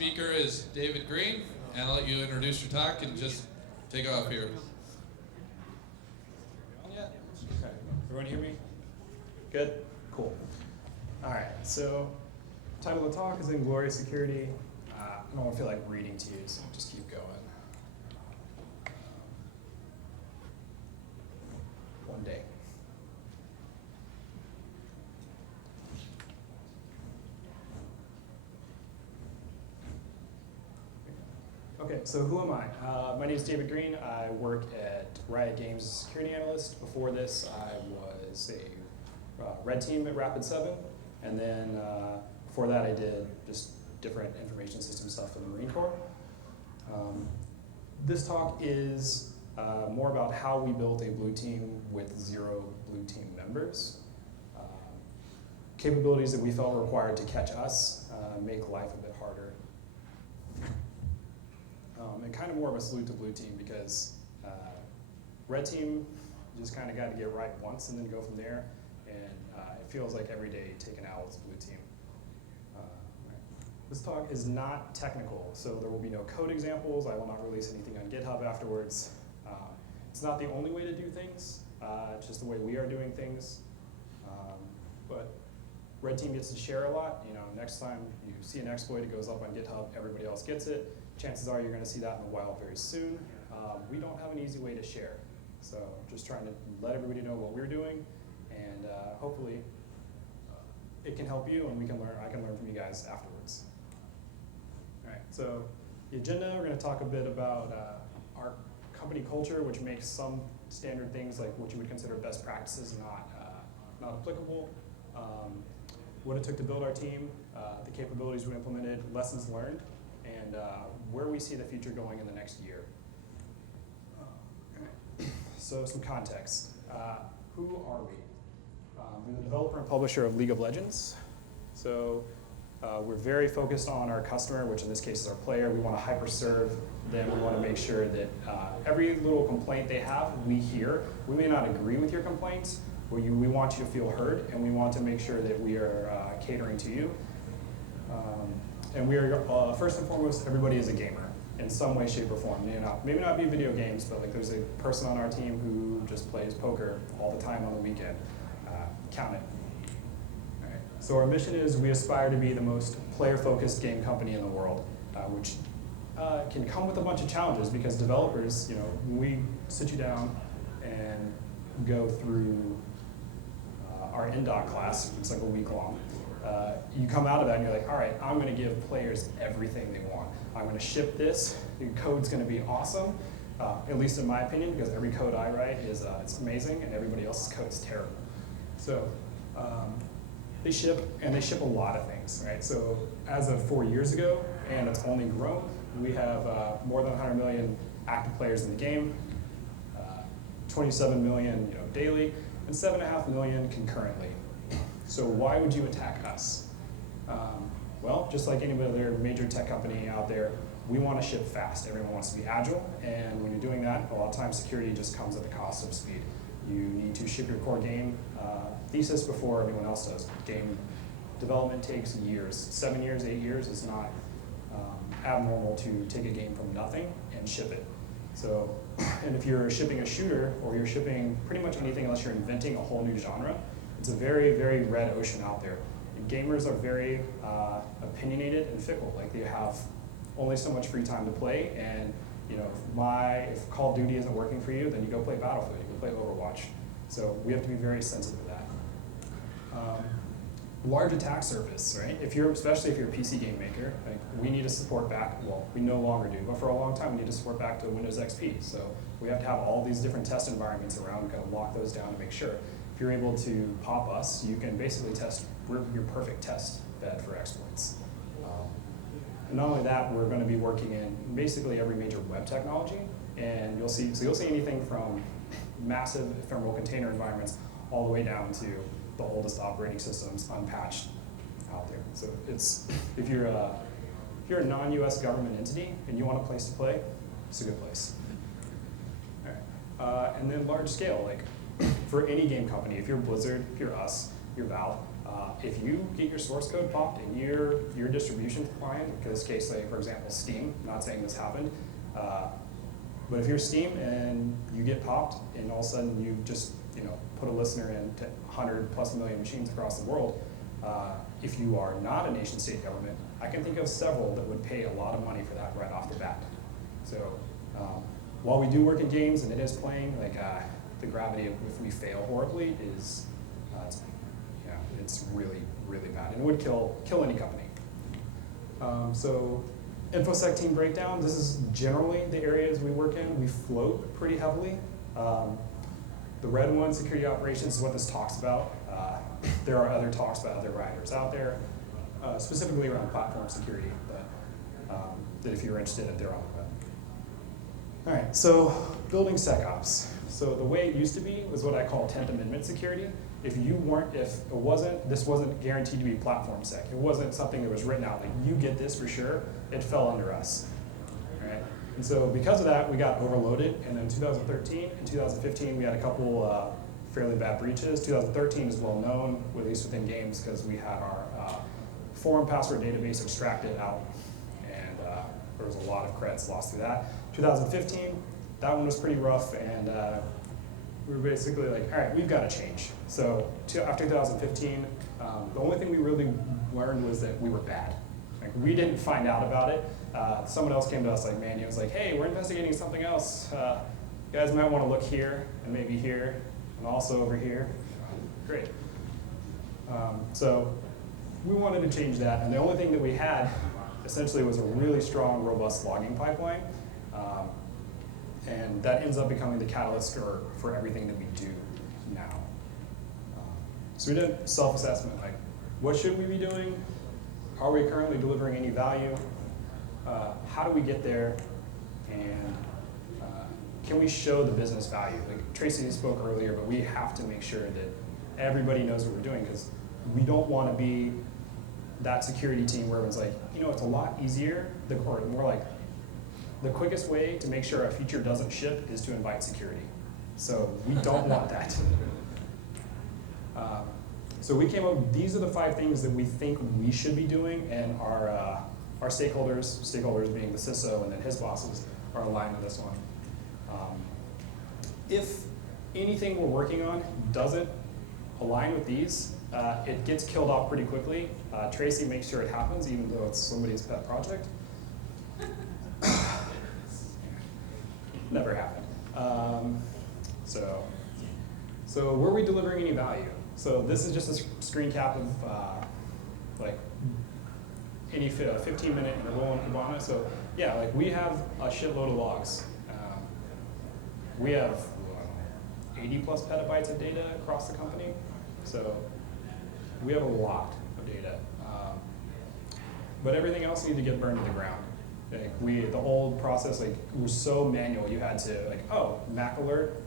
speaker is David Green, and I'll let you introduce your talk and just take off here. Okay. Everyone hear me? Good? Cool. All right, so title of the talk is Inglorious Security. I don't want to feel like reading to you, so I'll just keep going. One day. Okay, so who am I? My name is David Green. I work at Riot Games as a security analyst. Before this, I was a red team at Rapid7, and then before that, I did just different information system stuff for the Marine Corps. This talk is more about how we built a blue team with 0 blue team members. Capabilities that we felt required to catch us, make life a bit harder. And kind of more of a salute to blue team because red team just kind of got to get right once and then go from there. And it feels like every day taking out with blue team. This talk is not technical, so there will be no code examples. I will not release anything on GitHub afterwards. It's not the only way to do things. It's just the way we are doing things. But red team gets to share a lot. You know, next time you see an exploit, it goes up on GitHub, everybody else gets it. Chances are you're going to see that in the wild very soon. We don't have an easy way to share. So just trying to let everybody know what we're doing, and hopefully it can help you, and we can learn. I can learn from you guys afterwards. All right, so the agenda, we're going to talk a bit about our company culture, which makes some standard things like what you would consider best practices not applicable, what it took to build our team, the capabilities we implemented, lessons learned, and where we see the future going in the next year. So some context. Who are we? We're the developer and publisher of League of Legends. So we're very focused on our customer, which in this case is our player. We want to hyper-serve them. We want to make sure that every little complaint they have, we hear. We may not agree with your complaints, but we want you to feel heard, and we want to make sure that we are catering to you. And we are, first and foremost, everybody is a gamer in some way, shape, or form. Maybe not be video games, but like there's a person on our team who just plays poker all the time on the weekend. Count it. All right. So our mission is we aspire to be the most player-focused game company in the world, which can come with a bunch of challenges because developers, you know, when we sit you down and go through our NDOC class, it's like a week long, you come out of that and you're like, all right, I'm going to give players everything they want. I'm going to ship this. The code's going to be awesome, at least in my opinion, because every code I write is it's amazing, and everybody else's code is terrible. So they ship a lot of things, right? So as of 4 years ago, and it's only grown, we have more than 100 million active players in the game, 27 million daily, and 7.5 million concurrently. So why would you attack us? Well, just like any other major tech company out there, we want to ship fast. Everyone wants to be agile, and when you're doing that, a lot of times security just comes at the cost of speed. You need to ship your core game thesis before anyone else does. Game development takes years. 7 years, 8 years is not abnormal to take a game from nothing and ship it. So, and if you're shipping a shooter, or you're shipping pretty much anything unless you're inventing a whole new genre, it's a very, very red ocean out there. And gamers are very opinionated and fickle. Like they have only so much free time to play, and if Call of Duty isn't working for you, then you go play Battlefield, you go play Overwatch. So we have to be very sensitive to that. Large attack surface, right? Especially if you're a PC game maker, like we need to support back. Well, we no longer do, but for a long time we need to support back to Windows XP. So we have to have all these different test environments around. We've got to lock those down to make sure. If you're able to pop us, you can basically test. We're your perfect test bed for exploits. And not only that, we're going to be working in basically every major web technology, and you'll see anything from massive ephemeral container environments all the way down to the oldest operating systems unpatched out there. So if you're a non-US government entity and you want a place to play, it's a good place. All right. And then large scale, like for any game company, if you're Blizzard, if you're us, you're Valve, If you get your source code popped in your distribution client, in this case, like for example, Steam, not saying this happened, but if you're Steam and you get popped and all of a sudden you just put a listener in to 100+ million machines across the world, if you are not a nation state government, I can think of several that would pay a lot of money for that right off the bat. So while we do work in games and it is playing, like the gravity of if we fail horribly is, it's really, really bad. And it would kill any company. So InfoSec team breakdown, this is generally the areas we work in. We float pretty heavily. The red one, security operations, is what this talks about. There are other talks about other riders out there, specifically around platform security, but that if you're interested, they're on the web. All right, so building SecOps. So the way it used to be was what I call 10th Amendment security. If this wasn't guaranteed to be platform sec. It wasn't something that was written out, like you get this for sure, it fell under us, right? And so because of that, we got overloaded, and then 2013 and 2015, we had a couple fairly bad breaches. 2013 is well known, at least within games, because we had our foreign password database extracted out, and there was a lot of credits lost through that. 2015, that one was pretty rough, and we were basically like, all right, we've got to change. So after 2015, the only thing we really learned was that we were bad. Like, we didn't find out about it. Someone else came to us, like Manny, was like, hey, we're investigating something else. You guys might want to look here, and maybe here, and also over here. Great. So we wanted to change that, and the only thing that we had essentially was a really strong, robust logging pipeline. And that ends up becoming the catalyst for everything that we do now. So we did self-assessment, like what should we be doing? Are we currently delivering any value? How do we get there? And can we show the business value? Like Tracy spoke earlier, but we have to make sure that everybody knows what we're doing, because we don't want to be that security team where everyone's like, it's a lot easier, or more like, the quickest way to make sure a feature doesn't ship is to invite security. So we don't want that. So we came up, these are the 5 things that we think we should be doing, and our stakeholders being the CISO and then his bosses, are aligned with this one. If anything we're working on doesn't align with these, it gets killed off pretty quickly. Tracy makes sure it happens, even though it's somebody's pet project. Never happened. So were we delivering any value? So this is just a screen cap of like any 15-minute interval in Kibana. So yeah, like we have a shitload of logs. We have 80+ petabytes of data across the company. So we have a lot of data. But everything else needed to get burned to the ground. Like the old process, like it was so manual. You had to MAC alert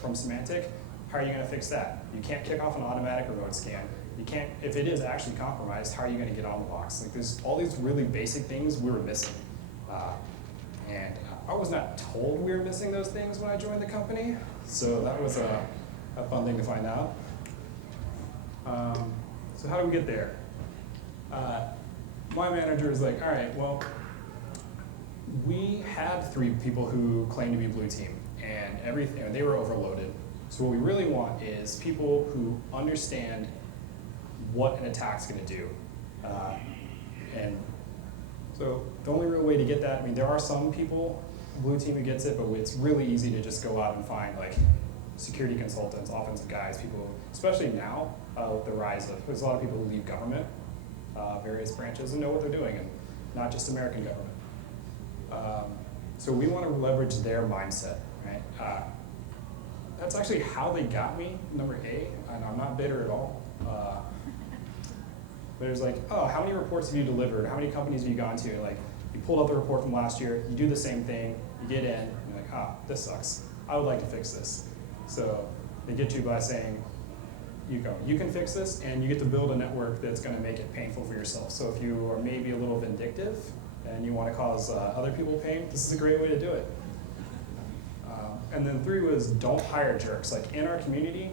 from Symantec. How are you going to fix that? You can't kick off an automatic remote scan. You can't, if it is actually compromised, how are you going to get on the box? Like there's all these really basic things we were missing. And I was not told we were missing those things when I joined the company. So that was a fun thing to find out. So how do we get there? My manager was like, all right, well, we had 3 people who claimed to be blue team, and everything, they were overloaded. So what we really want is people who understand what an attack's going to do. And so the only real way to get that, there are some people, blue team, who gets it, but it's really easy to just go out and find security consultants, offensive guys, people, especially now with the rise of, there's a lot of people who leave government, various branches, and know what they're doing, and not just American government. So we want to leverage their mindset, right? That's actually how they got me, number A, and I'm not bitter at all. There's how many reports have you delivered? How many companies have you gone to? You pulled up the report from last year, you do the same thing, you get in, and you're like, this sucks. I would like to fix this. So they get you by saying, you can fix this, and you get to build a network that's going to make it painful for yourself. So if you are maybe a little vindictive, and you want to cause other people pain, this is a great way to do it. And then 3 was don't hire jerks. In our community,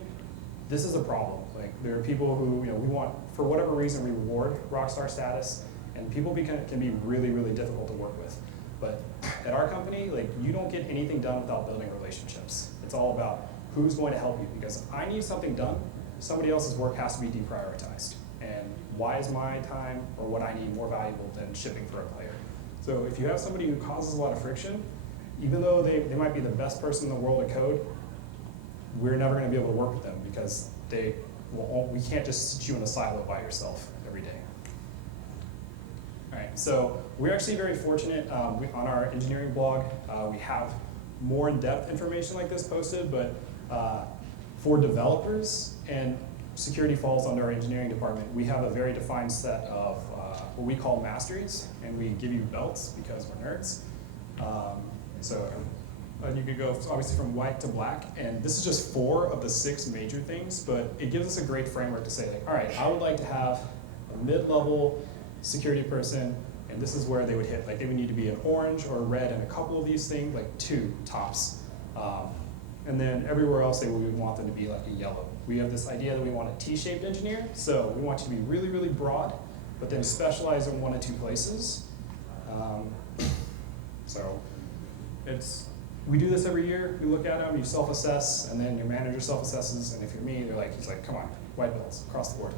this is a problem. Like, there are people who, we want, for whatever reason, we reward rockstar status, and people can be really, really difficult to work with. But at our company, like, you don't get anything done without building relationships. It's all about who's going to help you, because I need something done, somebody else's work has to be deprioritized. And why is my time or what I need more valuable than shipping for a player? So if you have somebody who causes a lot of friction, even though they might be the best person in the world at code, we're never going to be able to work with them because we can't just sit you in a silo by yourself every day. All right, so we're actually very fortunate. On our engineering blog, we have more in-depth information like this posted, but for developers, and security falls under our engineering department, we have a very defined set of what we call masteries, and we give you belts because we're nerds. You could go obviously from white to black, and this is just 4 of the 6 major things, but it gives us a great framework to say, like, all right, I would like to have a mid-level security person, and this is where they would hit. Like, they would need to be an orange or a red in a couple of these things, like 2 tops. And then everywhere else, we would want them to be like a yellow. We have this idea that we want a T-shaped engineer, so we want you to be really, really broad, but then specialize in 1 or 2 places. We do this every year. We look at them, you self-assess, and then your manager self-assesses, and if you're me, he's like, come on, white belts across the board.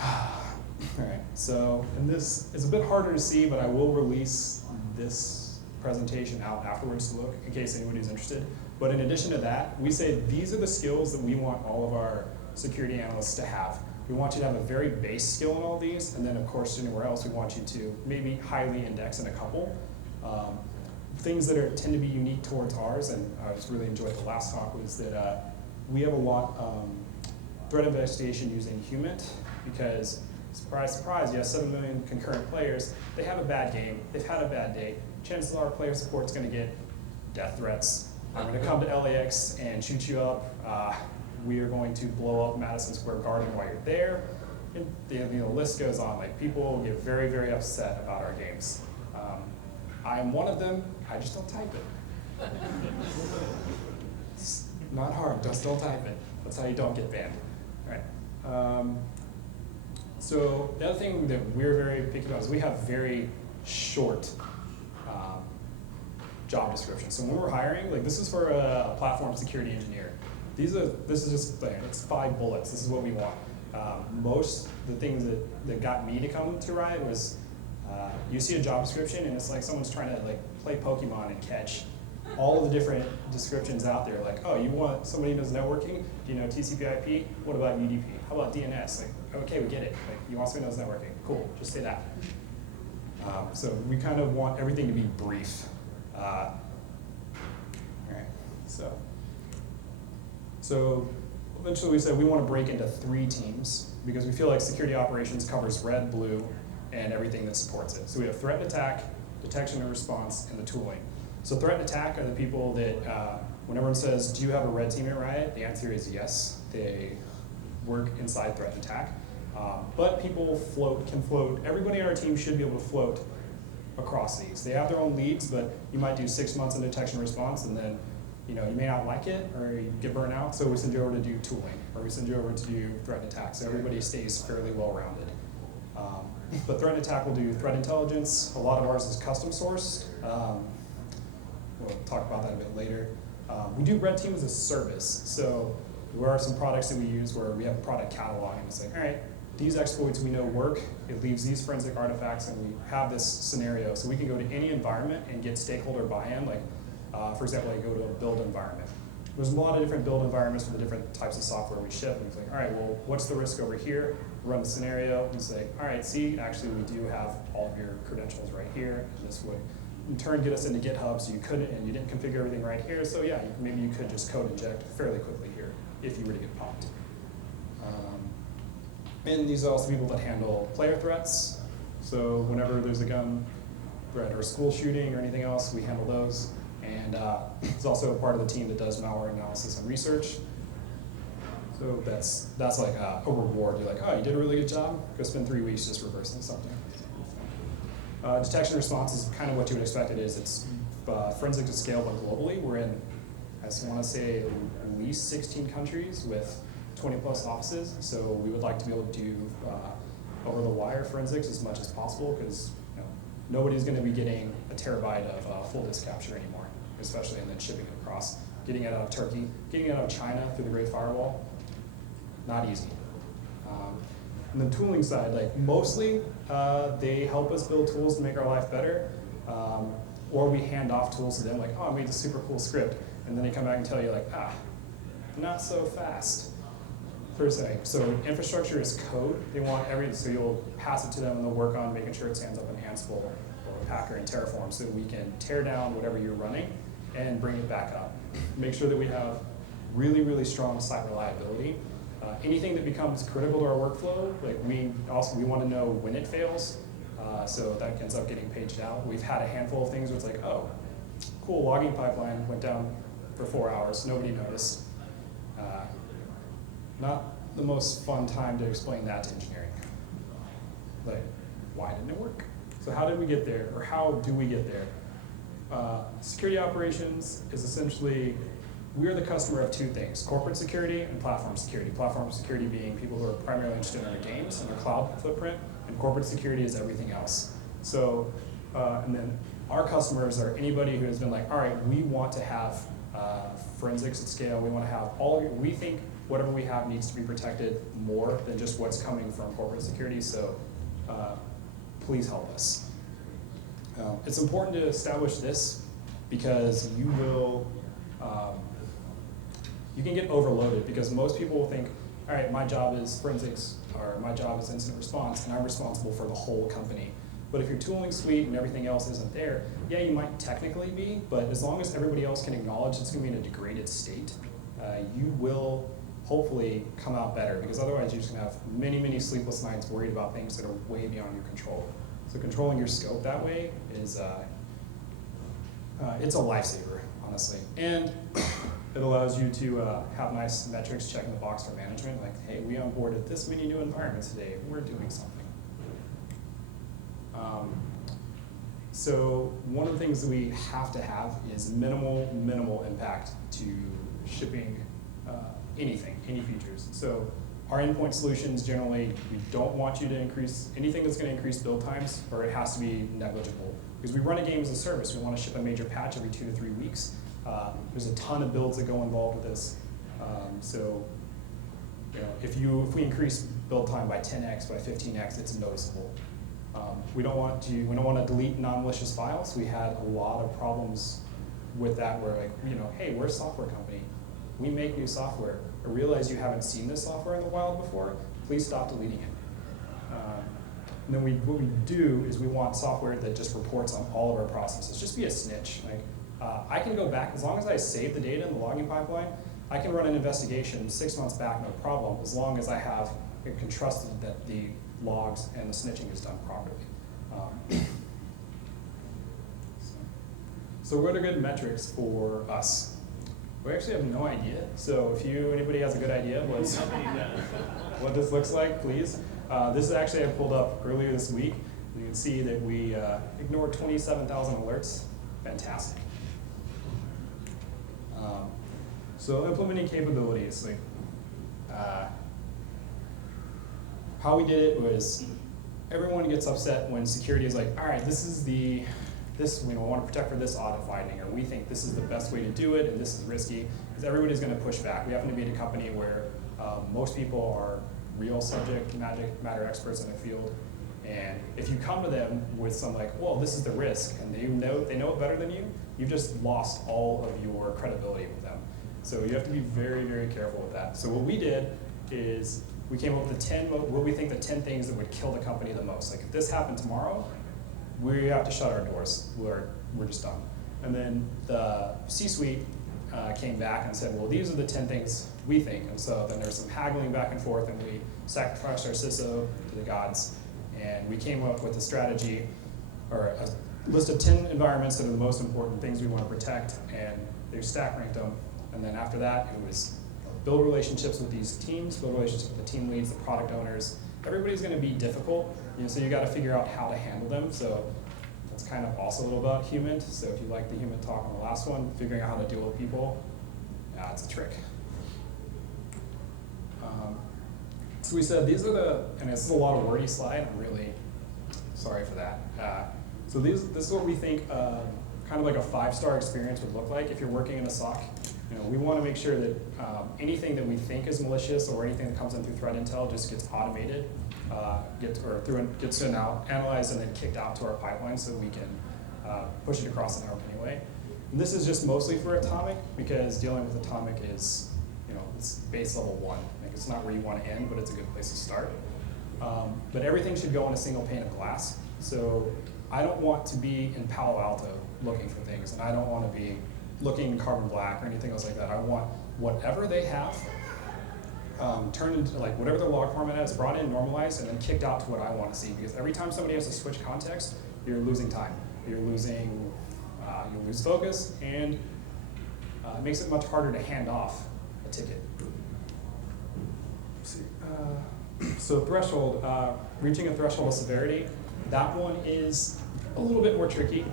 All right, so, and this is a bit harder to see, but I will release this presentation out afterwards to look in case anybody's interested. But in addition to that, we say these are the skills that we want all of our security analysts to have. We want you to have a very base skill in all these, and then of course anywhere else we want you to maybe highly index in a couple. Things that tend to be unique towards ours, and I just really enjoyed the last talk, was that we have a lot threat investigation using Humint, because surprise, surprise, you have 7 million concurrent players. They have a bad game, they've had a bad day. Chances are player support's going to get death threats. I'm going to come to LAX and shoot you up. We are going to blow up Madison Square Garden while you're there. And the list goes on. Like, people get very, very upset about our games. I'm one of them. I just don't type it. It's not hard. Just don't type it. That's how you don't get banned. All right. So the other thing that we're very picky about is we have very short job descriptions. So when we're hiring, like, this is for a platform security engineer. This is just, it's 5 bullets. This is what we want. Most the things that got me to come to Riot was you see a job description and it's like someone's trying to play Pokemon and catch all of the different descriptions out there. Like, oh, you want somebody who knows networking? Do you know TCP/IP? What about UDP? How about DNS? Like, okay, we get it. Like, you want somebody who knows networking? Cool, just say that. So we kind of want everything to be brief. All right, so eventually we said we want to break into 3 teams because we feel like security operations covers red, blue, and everything that supports it. So we have threat and attack, detection and response, and the tooling. So threat and attack are the people that, when everyone says, do you have a red team at Riot? The answer is yes. They work inside threat and attack. But people can float. Everybody on our team should be able to float across these. They have their own leads, but you might do 6 months in detection and response, and then you may not like it, or you get burnt out, so we send you over to do tooling, or we send you over to do threat and attack, so everybody stays fairly well-rounded. But threat and attack will do threat intelligence. A lot of ours is custom sourced. We'll talk about that a bit later. We do red team as a service, so there are some products that we use where we have a product catalog, and it's like, all right, these exploits we know work, it leaves these forensic artifacts, and we have this scenario, so we can go to any environment and get stakeholder buy-in. Like, for example, I go to a build environment. There's a lot of different build environments for the different types of software we ship, and it's like, all right, well, what's the risk over here? Run the scenario and say, all right, see, actually we do have all of your credentials right here, and this would in turn get us into GitHub, so you couldn't, and you didn't configure everything right here, so yeah, maybe you could just code inject fairly quickly here if you were to get popped. And these are also people that handle player threats, so whenever there's a gun threat or a school shooting or anything else, we handle those. And it's also a part of the team that does malware analysis and research. So that's like a reward. You're like, oh, you did a really good job. Go spend 3 weeks just reversing something. Detection response is kind of what you would expect it is. It's forensic to scale, but globally. We're in I just want to say at least 16 countries with 20 plus offices. So we would like to be able to do over the wire forensics as much as possible, because nobody's going to be getting a terabyte of full disk capture anymore, especially and then shipping it across. Getting it out of Turkey, getting it out of China through the Great Firewall, not easy. And the tooling side, like mostly they help us build tools to make our life better, or we hand off tools to them like, oh, I made a super cool script, and then they come back and tell you like, not so fast. First thing, so infrastructure is code. They want everything, so you'll pass it to them and they'll work on making sure it stands up in Ansible or Packer and Terraform so that we can tear down whatever you're running and bring it back up. Make sure that we have really, really strong site reliability. Anything that becomes critical to our workflow, like we want to know when it fails, so that ends up getting paged out. We've had a handful of things where it's like, oh, cool, logging pipeline went down for 4 hours, nobody noticed. Not the most fun time to explain that to engineering. Like, why didn't it work? So how did we get there, or how do we get there? Security operations is essentially, we're the customer of two things, corporate security and platform security. Platform security being people who are primarily interested in their games and their cloud footprint, and corporate security is everything else. So, and then our customers are anybody who has been like, all right, we want to have forensics at scale, we want to have we think whatever we have needs to be protected more than just what's coming from corporate security, so please help us. It's important to establish this because you will, you can get overloaded because most people will think, all right, my job is forensics, or my job is incident response, and I'm responsible for the whole company. But if your tooling suite and everything else isn't there, yeah, you might technically be, but as long as everybody else can acknowledge it's going to be in a degraded state, you will hopefully come out better, because otherwise you're just going to have many, many sleepless nights worried about things that are way beyond your control. So controlling your scope that way is, it's a lifesaver, honestly. And it allows you to have nice metrics checking the box for management, like, hey, we onboarded this many new environments today, we're doing something. So one of the things that we have to have is minimal impact to shipping anything, any features. So our endpoint solutions, generally, we don't want you to increase anything that's going to increase build times, or it has to be negligible. Because we run a game as a service, we want to ship a major patch every 2 to 3 weeks. There's a ton of builds that go involved with this. So if we increase build time by 10x, by 15x, it's noticeable. We don't want to delete non-malicious files. We had a lot of problems with that where, like, hey, we're a software company. We make new software. I realize you haven't seen this software in the wild before. Please stop deleting it. And then what we do is we want software that just reports on all of our processes. Just be a snitch. Like, I can go back, as long as I save the data in the logging pipeline, I can run an investigation 6 months back, no problem, as long as I can trust that the logs and the snitching is done properly. So what are good metrics for us? We actually have no idea. So if anybody has a good idea what this looks like, please. This is actually I pulled up earlier this week. You can see that we ignored 27,000 alerts. Fantastic. So implementing capabilities, like how we did it was everyone gets upset when security is like, all right, we want to protect for this audit finding, or we think this is the best way to do it, and this is risky, because everybody's going to push back. We happen to be at a company where most people are real subject matter experts in the field, and if you come to them with some like, well, this is the risk, and they know it better than you, you've just lost all of your credibility with them. So you have to be very, very careful with that. So what we did is we came up with what we think the 10 things that would kill the company the most. Like if this happened tomorrow, we have to shut our doors. We're just done. And then the C-suite came back and said, well, these are the 10 things we think. And so then there's some haggling back and forth, and we sacrificed our CISO to the gods. And we came up with a strategy, or a list of 10 environments that are the most important things we want to protect, and they stack ranked them. And then after that, it was build relationships with these teams, build relationships with the team leads, the product owners. Everybody's going to be difficult, so you got to figure out how to handle them. So that's kind of also a little about human. So if you like the human talk on the last one, figuring out how to deal with people, it's a trick. So we said these are the, and this is a lot of wordy slide, I'm really sorry for that. So this is what we think kind of like a 5-star experience would look like if you're working in a SOC. You know, we want to make sure that anything that we think is malicious or anything that comes in through threat intel just gets automated, gets analyzed and then kicked out to our pipeline so we can push it across the network anyway. And this is just mostly for Atomic because dealing with Atomic is, you know, it's base level 1. Like it's not where you want to end, but it's a good place to start. But everything should go on a single pane of glass. So I don't want to be in Palo Alto looking for things, and I don't want to be looking in Carbon Black or anything else like that. I want whatever they have turned into, like whatever their log format is, brought in, normalized, and then kicked out to what I want to see. Because every time somebody has to switch context, you're losing time. You're losing, you'll lose focus, and it makes it much harder to hand off a ticket. Let's see. So threshold, reaching a threshold of severity, that one is a little bit more tricky.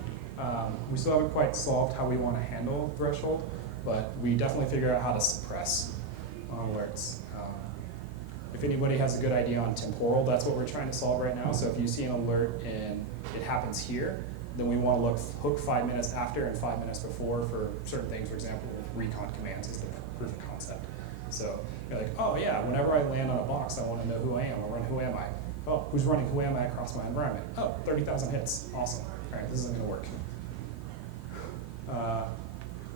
We still haven't quite solved how we want to handle threshold, but we definitely figure out how to suppress alerts. If anybody has a good idea on temporal, that's what we're trying to solve right now. So if you see an alert and it happens here, then we want to hook 5 minutes after and 5 minutes before for certain things. For example, recon commands is the proof of concept. So you're like, oh yeah, whenever I land on a box, I want to know who I am. I run who am I? Oh, who's running who am I across my environment? Oh, 30,000 hits. Awesome. All right, this isn't going to work.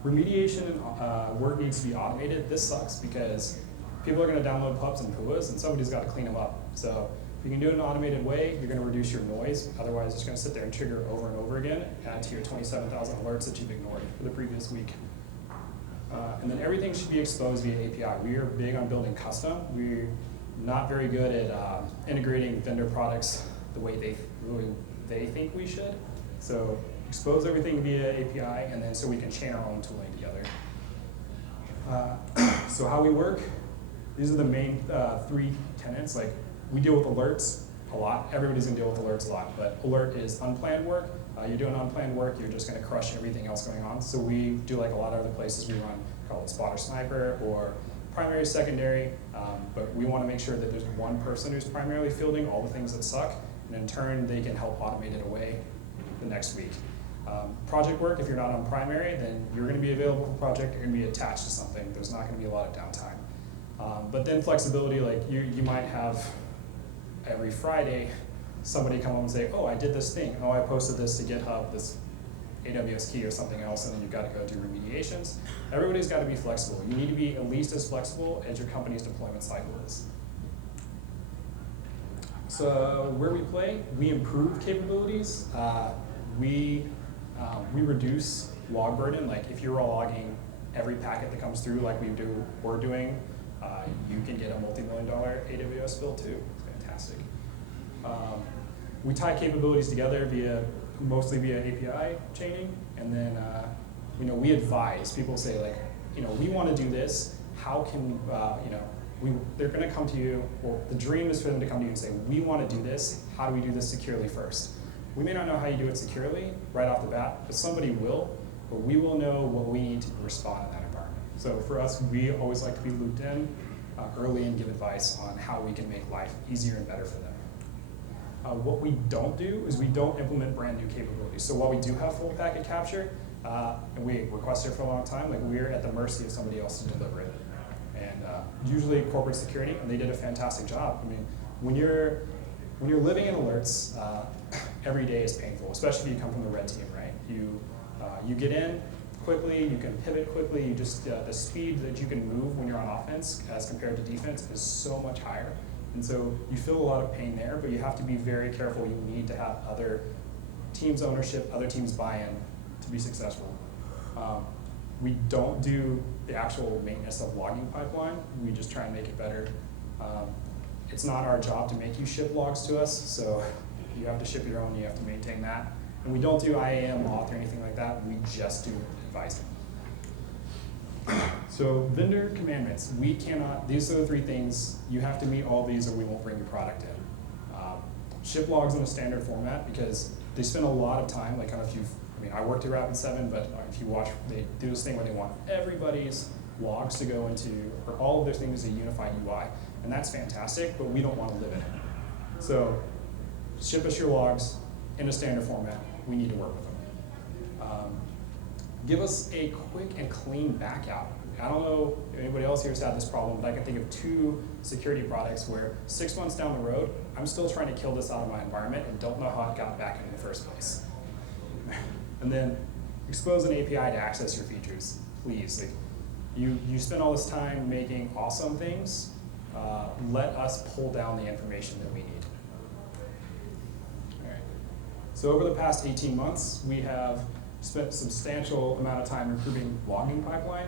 Remediation work needs to be automated. This sucks because people are going to download pubs and PUAs, and somebody's got to clean them up. So if you can do it in an automated way, you're going to reduce your noise. Otherwise, it's going to sit there and trigger over and over again, add to your 27,000 alerts that you've ignored for the previous week. And then everything should be exposed via API. We are big on building custom. We're not very good at integrating vendor products the way they think we should. So expose everything via API, and then so we can chain our own tooling together. So how we work, these are the main 3 tenets. Like, we deal with alerts a lot. Everybody's gonna deal with alerts a lot, but alert is unplanned work. You're doing unplanned work, you're just gonna crush everything else going on. So we do like a lot of other places, we run, call it spotter sniper or primary, secondary, but we wanna make sure that there's one person who's primarily fielding all the things that suck, and in turn, they can help automate it away the next week. Project work, if you're not on primary, then you're gonna be available for project, you're gonna be attached to something. There's not gonna be a lot of downtime. But then flexibility, like you might have every Friday, somebody come home and say, oh, I did this thing. Oh, I posted this to GitHub, this AWS key or something else, and then you've got to go do remediations. Everybody's got to be flexible. You need to be at least as flexible as your company's deployment cycle is. So where we play, we improve capabilities. We reduce log burden. Like if you're logging every packet that comes through like we're doing, you can get a multi-million-dollar AWS bill too. It's fantastic. We tie capabilities together mostly via API chaining, and then we advise. People say like, we want to do this. How can they're going to come to you. Well, the dream is for them to come to you and say, we want to do this. How do we do this securely first? We may not know how you do it securely right off the bat, but somebody will. But we will know what we need to respond in that environment. So for us, we always like to be looped in early and give advice on how we can make life easier and better for them. What we don't do is we don't implement brand new capabilities. So while we do have full packet capture, and we requested it for a long time, like we're at the mercy of somebody else to deliver it. And usually corporate security, and they did a fantastic job. I mean, when you're living in alerts, every day is painful, especially if you come from the red team, right? You get in quickly, you can pivot quickly, you just, the speed that you can move when you're on offense as compared to defense is so much higher. And so you feel a lot of pain there, but you have to be very careful. You need to have other teams' ownership, other teams' buy-in to be successful. We don't do the actual maintenance of logging pipeline. We just try and make it better. It's not our job to make you ship logs to us, so you have to ship your own, you have to maintain that. And we don't do IAM, auth, or anything like that. We just do advising. So vendor commandments, these are the 3 things, you have to meet all these or we won't bring your product in. Ship logs in a standard format because they spend a lot of time, like I worked at Rapid7, but if you watch, they do this thing where they want everybody's logs to go into, or all of their things is a unified UI. And that's fantastic, but we don't want to live in it. So ship us your logs in a standard format. We need to work with them. Give us a quick and clean backout. I don't know if anybody else here has had this problem, but I can think of 2 security products where 6 months down the road, I'm still trying to kill this out of my environment and don't know how it got back in the first place. And then expose an API to access your features, please. Like, you spend all this time making awesome things, let us pull down the information that we need. All right. So over the past 18 months, we have spent a substantial amount of time improving logging pipeline.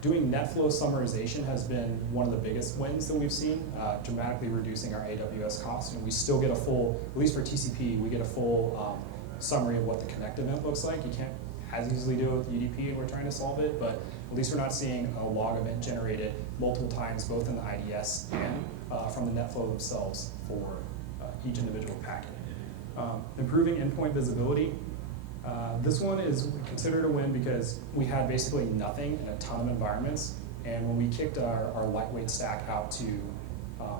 Doing NetFlow summarization has been one of the biggest wins that we've seen, dramatically reducing our AWS costs. And we still get a full, at least for TCP, we get a full summary of what the connect event looks like. You can't as easily do it with UDP, and we're trying to solve it, but at least we're not seeing a log event generated multiple times, both in the IDS and from the NetFlow themselves for each individual packet. Improving endpoint visibility. This one is considered a win because we had basically nothing in a ton of environments, and when we kicked our lightweight stack out to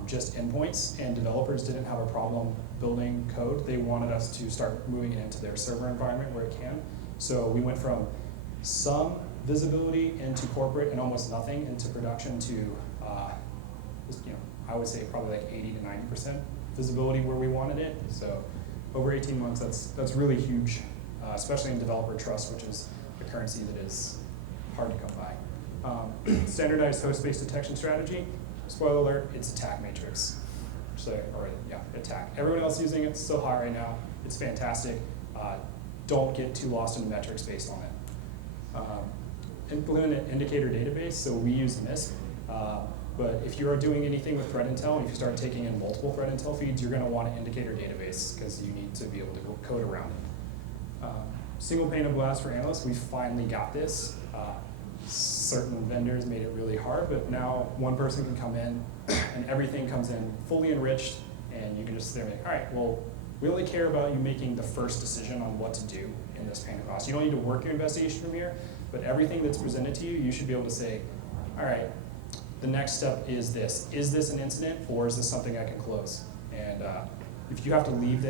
just endpoints and developers didn't have a problem building code, they wanted us to start moving it into their server environment where it can. So we went from some visibility into corporate and almost nothing into production to, I would say probably like 80 to 90% visibility where we wanted it. So over 18 months, that's really huge. Especially in developer trust, which is a currency that is hard to come by. Standardized host-based detection strategy. Spoiler alert, it's attack matrix. Attack. Everyone else using it, still hot right now. It's fantastic. Don't get too lost in the metrics based on it. Implement an indicator database, so we use MISP. But if you are doing anything with threat intel, and if you start taking in multiple threat intel feeds, you're going to want an indicator database because you need to be able to code around it. Single pane of glass for analysts, we finally got this. Certain vendors made it really hard, but now one person can come in and everything comes in fully enriched, and you can just sit there and be like, all right, well, we only care about you making the first decision on what to do in this pane of glass. You don't need to work your investigation from here, but everything that's presented to you, you should be able to say, all right, the next step is this. Is this an incident, or is this something I can close? And if you have to leave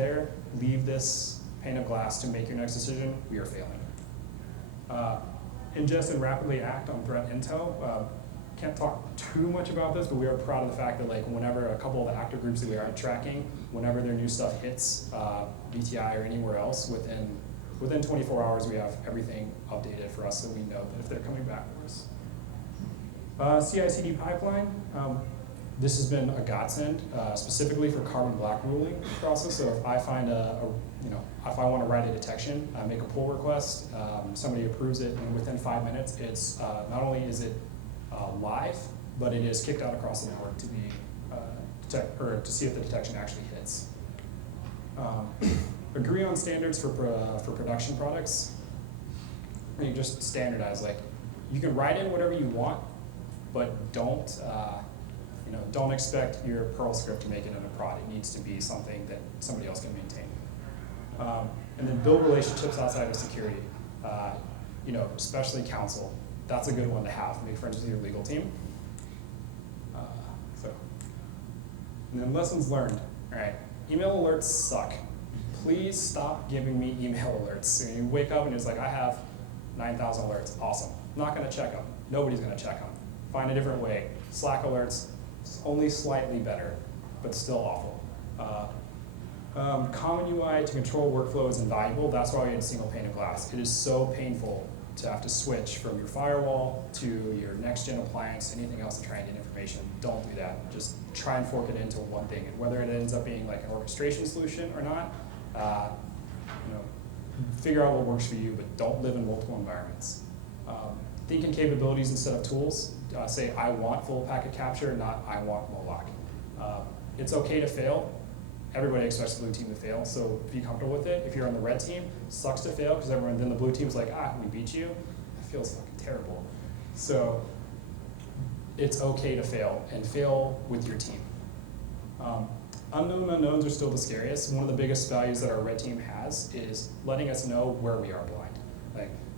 this pane of glass to make your next decision, we are failing. Ingest and rapidly act on threat intel. Can't talk too much about this, but we are proud of the fact that whenever a couple of the actor groups that we are tracking, whenever their new stuff hits VTI or anywhere else, within 24 hours we have everything updated for us so we know that if they're coming back for us. CI/CD pipeline. This has been a godsend, specifically for carbon black ruling process. So if I find if I want to write a detection, I make a pull request, somebody approves it, and within 5 minutes, it's not only is it live, but it is kicked out across the network to be to see if the detection actually hits. Agree on standards for production products. And you just standardize. You can write in whatever you want, but don't expect your Perl script to make it in a prod. It needs to be something that somebody else can maintain. And then build relationships outside of security. Especially counsel. That's a good one to have. Make friends with your legal team. And then lessons learned. All right, email alerts suck. Please stop giving me email alerts. So you wake up and it's like, I have 9,000 alerts. Awesome. Not going to check them. Nobody's going to check them. Find a different way. Slack alerts, only slightly better, but still awful. Common UI to control workflow is invaluable. That's why we had single pane of glass. It is so painful to have to switch from your firewall to your next-gen appliance, anything else to try and get information. Don't do that. Just try and fork it into one thing. And whether it ends up being like an orchestration solution or not, figure out what works for you, but don't live in multiple environments. Think in capabilities instead of tools. Say, I want full packet capture, not I want Moloch. It's okay to fail. Everybody expects the blue team to fail, so be comfortable with it. If you're on the red team, sucks to fail, because everyone then the blue team's like, we beat you. That feels fucking terrible. So it's okay to fail, and fail with your team. Unknown unknowns are still the scariest. One of the biggest values that our red team has is letting us know where we are blind.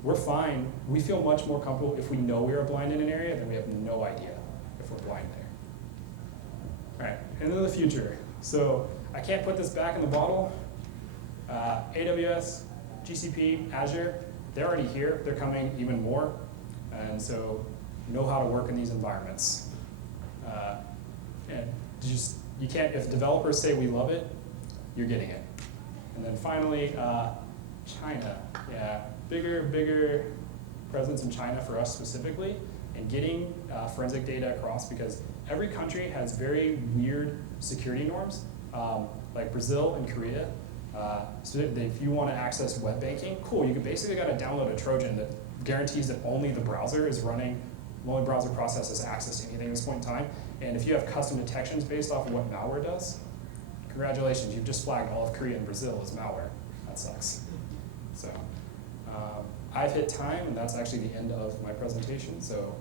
we're fine. We feel much more comfortable if we know we are blind in an area than we have no idea if we're blind there. All right, into the future. So I can't put this back in the bottle. AWS, GCP, Azure, they're already here. They're coming even more. And so know how to work in these environments. And you can't, if developers say we love it, you're getting it. And then finally, China. Yeah, bigger presence in China for us specifically, and getting forensic data across, because every country has very weird security norms. Like Brazil and Korea, so if you want to access web banking, cool, you basically got to download a Trojan that guarantees that only the browser is running, only browser process has access to anything at this point in time. And if you have custom detections based off of what malware does, congratulations, you've just flagged all of Korea and Brazil as malware. That sucks. So I've hit time, and that's actually the end of my presentation. So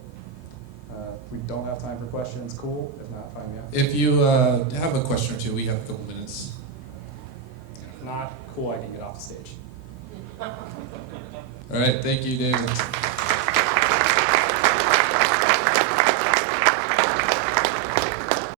if we don't have time for questions, cool. If not, find me out. If you have a question or two, we have a couple minutes. If not, cool, I can get off the stage. All right, thank you, David.